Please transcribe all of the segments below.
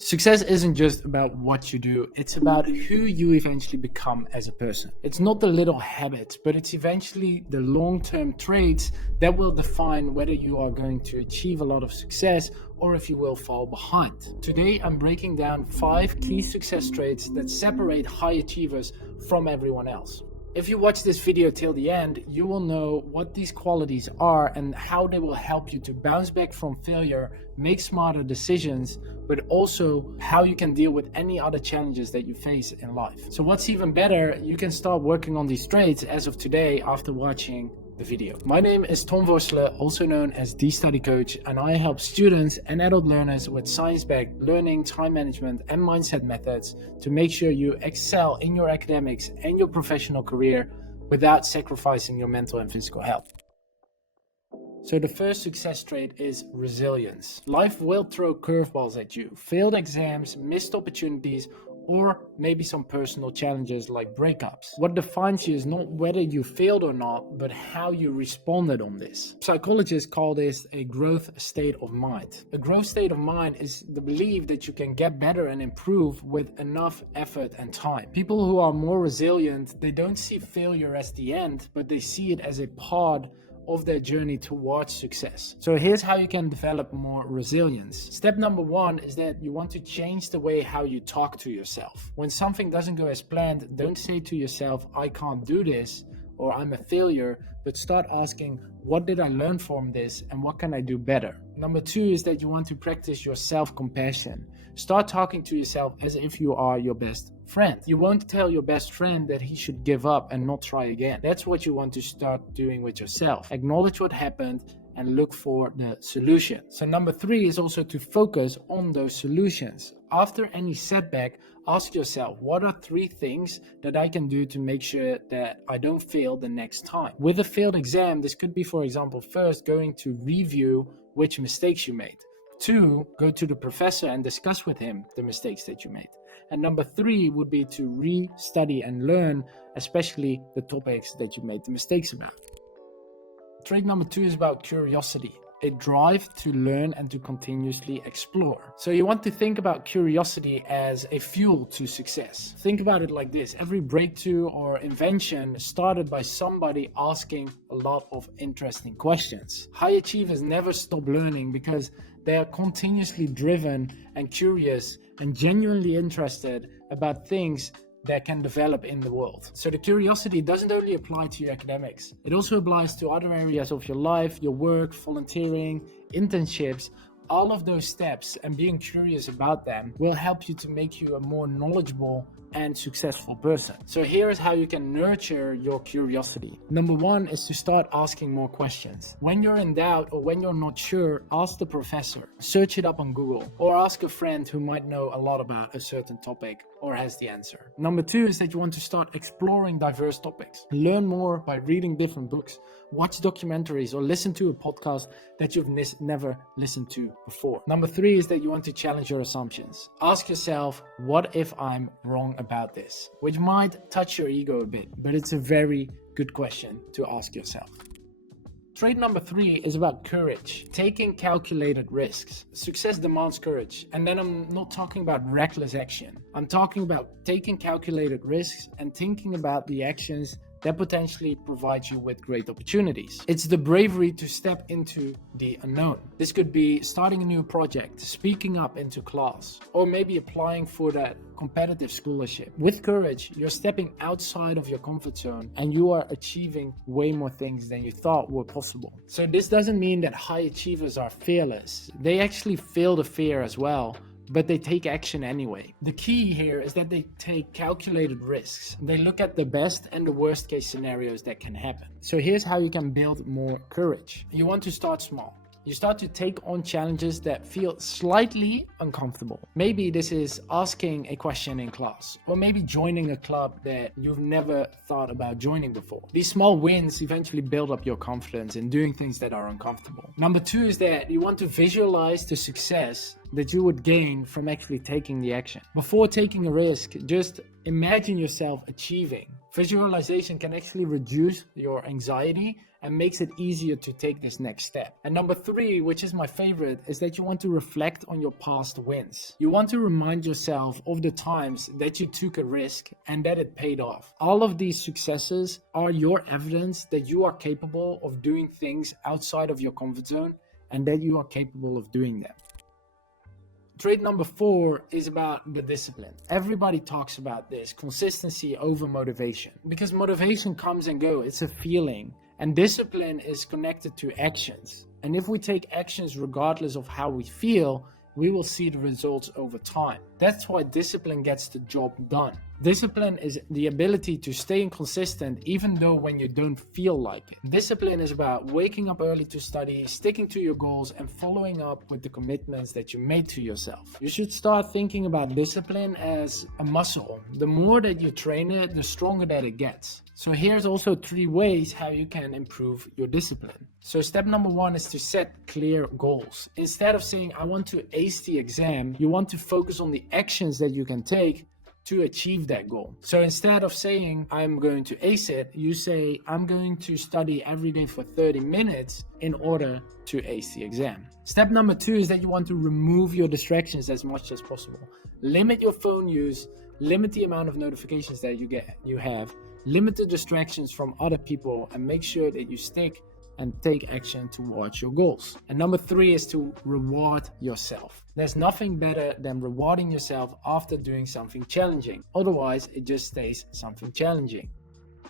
Success isn't just about what you do, it's about who you eventually become as a person. It's not the little habits, but it's eventually the long-term traits that will define whether you are going to achieve a lot of success or if you will fall behind. Today, I'm breaking down 5 key success traits that separate high achievers from everyone else. If you watch this video till the end, you will know what these qualities are and how they will help you to bounce back from failure, make smarter decisions, but also how you can deal with any other challenges that you face in life. So what's even better, you can start working on these traits as of today after watching the video. My name is Tom Vorsler, also known as the Study Coach, and I help students and adult learners with science-backed learning, time management, and mindset methods to make sure you excel in your academics and your professional career without sacrificing your mental and physical health. So the first success trait is resilience. Life will throw curveballs at you, failed exams, missed opportunities, or maybe some personal challenges like breakups. What defines you is not whether you failed or not, but how you responded on this. Psychologists call this a growth state of mind. A growth state of mind is the belief that you can get better and improve with enough effort and time. People who are more resilient, they don't see failure as the end, but they see it as a part of their journey towards success. So here's how you can develop more resilience. Step number 1 is that you want to change the way how you talk to yourself. When something doesn't go as planned, don't say to yourself, I can't do this, or I'm a failure, but start asking, what did I learn from this and what can I do better? Number 2 is that you want to practice your self-compassion. Start talking to yourself as if you are your best friend. You won't tell your best friend that he should give up and not try again. That's what you want to start doing with yourself. Acknowledge what happened and look for the solution. So number 3 is also to focus on those solutions. After any setback, ask yourself, what are 3 things that I can do to make sure that I don't fail the next time? With a failed exam, this could be, for example, first going to review which mistakes you made. 2, go to the professor and discuss with him the mistakes that you made. And number 3 would be to re-study and learn, especially the topics that you made the mistakes about. Trait number 2 is about curiosity. A drive to learn and to continuously explore. So you want to think about curiosity as a fuel to success. Think about it like this. Every breakthrough or invention started by somebody asking a lot of interesting questions. High achievers never stop learning because they are continuously driven and curious and genuinely interested about things that can develop in the world. So the curiosity doesn't only apply to your academics. It also applies to other areas of your life, your work, volunteering, internships. All of those steps and being curious about them will help you to make you a more knowledgeable and successful person. So here is how you can nurture your curiosity. Number 1 is to start asking more questions. When you're in doubt or when you're not sure, ask the professor. Search it up on Google or ask a friend who might know a lot about a certain topic or has the answer. Number 2 is that you want to start exploring diverse topics. Learn more by reading different books, watch documentaries, or listen to a podcast that you've never listened to before. Number 3 is that you want to challenge your assumptions. Ask yourself, what if I'm wrong about this? Which might touch your ego a bit, but it's a very good question to ask yourself. Trait number 3 is about courage, taking calculated risks. Success demands courage. And then I'm not talking about reckless action. I'm talking about taking calculated risks and thinking about the actions that potentially provide you with great opportunities. It's the bravery to step into the unknown. This could be starting a new project, speaking up into class, or maybe applying for that competitive scholarship. With courage, you're stepping outside of your comfort zone and you are achieving way more things than you thought were possible. So this doesn't mean that high achievers are fearless. They actually feel the fear as well, but they take action anyway. The key here is that they take calculated risks. They look at the best and the worst case scenarios that can happen. So here's how you can build more courage. You want to start small. You start to take on challenges that feel slightly uncomfortable. Maybe this is asking a question in class, or maybe joining a club that you've never thought about joining before. These small wins eventually build up your confidence in doing things that are uncomfortable. Number 2 is that you want to visualize the success that you would gain from actually taking the action. Before taking a risk, just imagine yourself achieving Visualization can actually reduce your anxiety and makes it easier to take this next step. And number 3, which is my favorite, is that you want to reflect on your past wins. You want to remind yourself of the times that you took a risk and that it paid off. All of these successes are your evidence that you are capable of doing things outside of your comfort zone and that you are capable of doing them. Trait number 4 is about the discipline. Everybody talks about this, consistency over motivation, because motivation comes and goes. It's a feeling, and discipline is connected to actions. And if we take actions regardless of how we feel, we will see the results over time. That's why discipline gets the job done. Discipline is the ability to stay consistent even though when you don't feel like it. Discipline is about waking up early to study, sticking to your goals, and following up with the commitments that you made to yourself. You should start thinking about discipline as a muscle. The more that you train it, the stronger that it gets. So here's also 3 ways how you can improve your discipline. So step number 1 is to set clear goals. Instead of saying, I want to ace the exam, you want to focus on the actions that you can take to achieve that goal. So instead of saying, I'm going to ace it, you say, I'm going to study every day for 30 minutes in order to ace the exam. Step number 2 is that you want to remove your distractions as much as possible. Limit your phone use, limit the amount of notifications that you have, limit the distractions from other people, and make sure that you stick and take action towards your goals. And number 3 is to reward yourself. There's nothing better than rewarding yourself after doing something challenging. Otherwise, it just stays something challenging.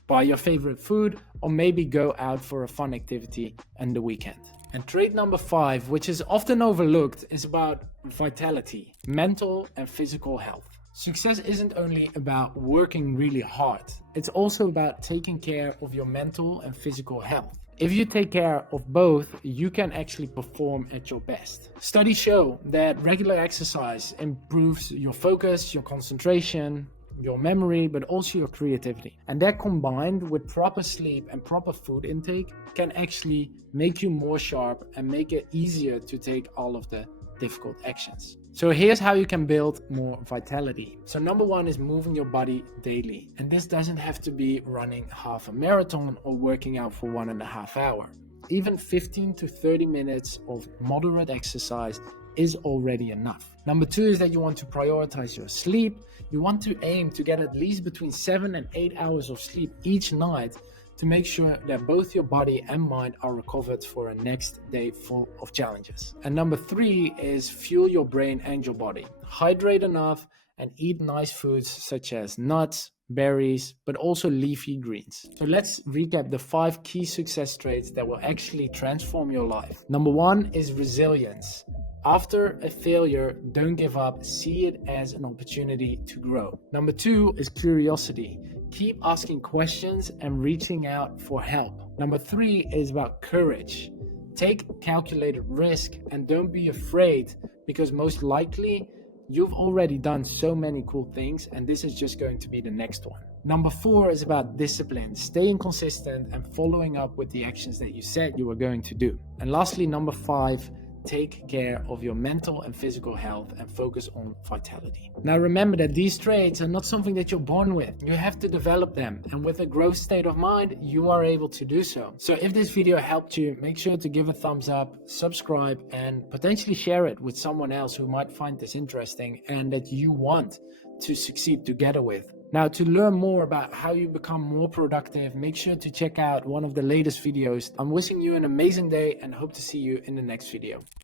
Buy your favorite food, or maybe go out for a fun activity on the weekend. And trait number 5, which is often overlooked, is about vitality, mental and physical health. Success isn't only about working really hard. It's also about taking care of your mental and physical health. If you take care of both, you can actually perform at your best. Studies show that regular exercise improves your focus, your concentration, your memory, but also your creativity. And that combined with proper sleep and proper food intake can actually make you more sharp and make it easier to take all of the difficult actions. So here's how you can build more vitality. So number 1 is moving your body daily. And this doesn't have to be running half a marathon or working out for 1.5 hours. Even 15 to 30 minutes of moderate exercise is already enough. Number 2 is that you want to prioritize your sleep. You want to aim to get at least between 7 and 8 hours of sleep each night to make sure that both your body and mind are recovered for a next day full of challenges. And number 3 is fuel your brain and your body. Hydrate enough and eat nice foods such as nuts, berries, but also leafy greens. So let's recap the 5 key success traits that will actually transform your life. Number 1 is resilience. After a failure, don't give up. See it as an opportunity to grow. Number 2 is curiosity. Keep asking questions and reaching out for help. Number 3 is about courage. Take calculated risk and don't be afraid, because most likely you've already done so many cool things and this is just going to be the next one. Number 4 is about discipline, staying consistent and following up with the actions that you said you were going to do. And lastly, number 5, take care of your mental and physical health and focus on vitality. Now remember that these traits are not something that you're born with. You have to develop them, and with a growth state of mind, you are able to do so. So if this video helped you, make sure to give a thumbs up, subscribe, and potentially share it with someone else who might find this interesting and that you want to succeed together with. Now, to learn more about how you become more productive, make sure to check out one of the latest videos. I'm wishing you an amazing day and hope to see you in the next video.